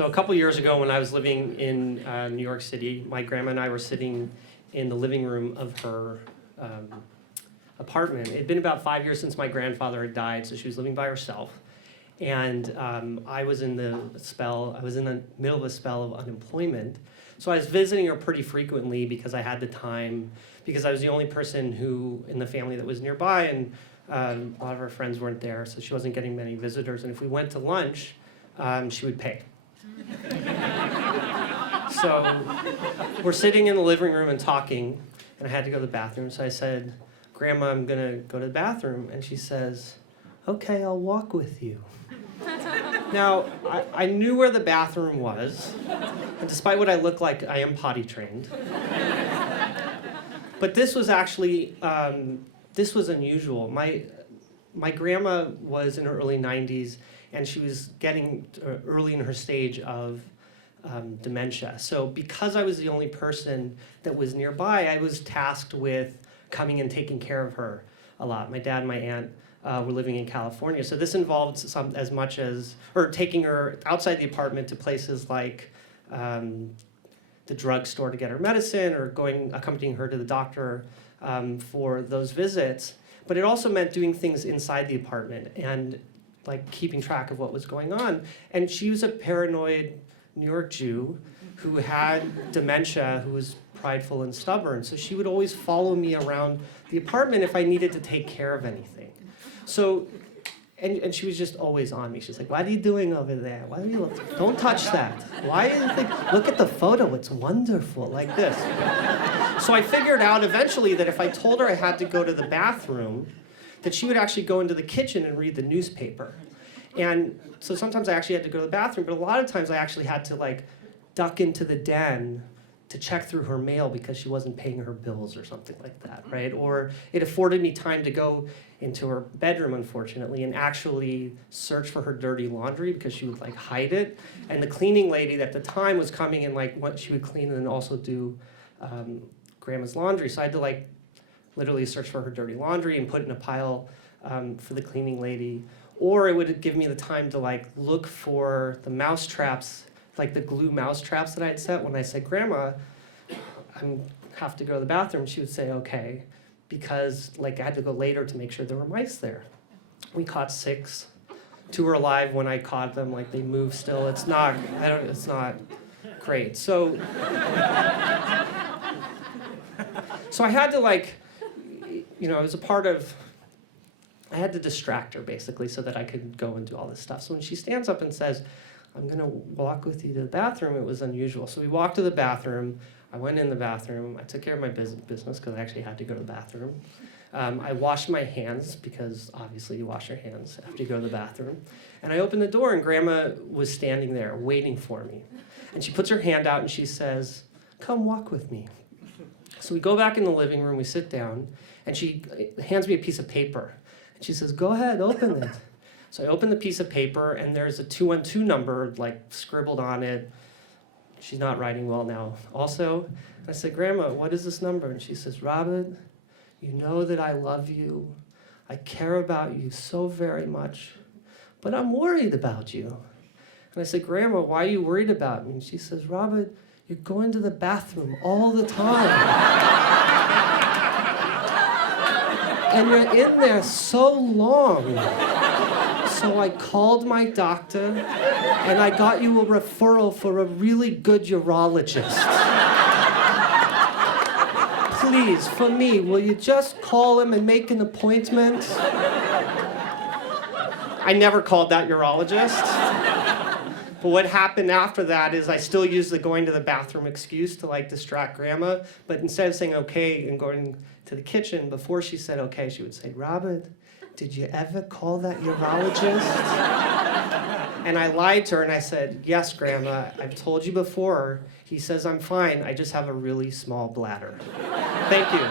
So a couple years ago when I was living in New York City, my grandma and I were sitting in the living room of her apartment. It had been about 5 years since my grandfather had died, so she was living by herself. And I was in the middle of a spell of unemployment. So I was visiting her pretty frequently because I had the time, because I was the only person in the family that was nearby, and a lot of her friends weren't there, so she wasn't getting many visitors. And if we went to lunch, she would pay. So we're sitting in the living room and talking, and I had to go to the bathroom. So I said, "Grandma, I'm gonna go to the bathroom." And she says, "Okay, I'll walk with you." Now, I knew where the bathroom was, and despite what I look like, I am potty trained. But this was actually, this was unusual. My grandma was in her early 90s, and she was getting early in her stage of dementia. So because I was the only person that was nearby, I was tasked with coming and taking care of her a lot. My dad and my aunt were living in California, so this involved taking her outside the apartment to places like the drugstore to get her medicine, or accompanying her to the doctor for those visits. But it also meant doing things inside the apartment and like keeping track of what was going on. And she was a paranoid New York Jew who had dementia, who was prideful and stubborn. So she would always follow me around the apartment if I needed to take care of anything. So, and she was just always on me. She's like, "What are you doing over there? Why are you, don't touch that. Why do you think, look at the photo, it's wonderful," like this. So I figured out eventually that if I told her I had to go to the bathroom, that she would actually go into the kitchen and read the newspaper. And so sometimes I actually had to go to the bathroom, but a lot of times I actually had to like duck into the den to check through her mail because she wasn't paying her bills or something like that, right? Or it afforded me time to go into her bedroom, unfortunately, and actually search for her dirty laundry because she would like hide it. And the cleaning lady at the time was coming and like what she would clean and then also do grandma's laundry. So I had to like literally search for her dirty laundry and put it in a pile for the cleaning lady. Or it would give me the time to like look for the mouse traps, like the glue mouse traps that I had set. When I said, "Grandma, I have to go to the bathroom," she would say, "Okay," because like I had to go later to make sure there were mice there. We caught 6. 2 were alive when I caught them. Like they move still. It's not great. So I had to like, it was a part of. I had to distract her, basically, so that I could go and do all this stuff. So when she stands up and says, "I'm going to walk with you to the bathroom," it was unusual. So we walked to the bathroom. I went in the bathroom. I took care of my business because I actually had to go to the bathroom. I washed my hands because obviously you wash your hands after you go to the bathroom. And I opened the door, and Grandma was standing there waiting for me. And she puts her hand out, and she says, "Come walk with me." So we go back in the living room. We sit down, and she hands me a piece of paper. She says, "Go ahead, open it." So I open the piece of paper, and there's a 212 number like scribbled on it. She's not writing well now. Also, I said, "Grandma, what is this number?" And she says, "Robert, you know that I love you. I care about you so very much, but I'm worried about you." And I said, "Grandma, why are you worried about me?" And she says, "Robert, you're going to the bathroom all the time. And you're in there so long. So I called my doctor, and I got you a referral for a really good urologist. Please, for me, will you just call him and make an appointment?" I never called that urologist. But what happened after that is I still used the going to the bathroom excuse to like distract Grandma, but instead of saying okay and going to the kitchen, before she said okay, she would say, "Robert, did you ever call that urologist?" And I lied to her and I said, "Yes, Grandma, I've told you before. He says I'm fine, I just have a really small bladder." Thank you.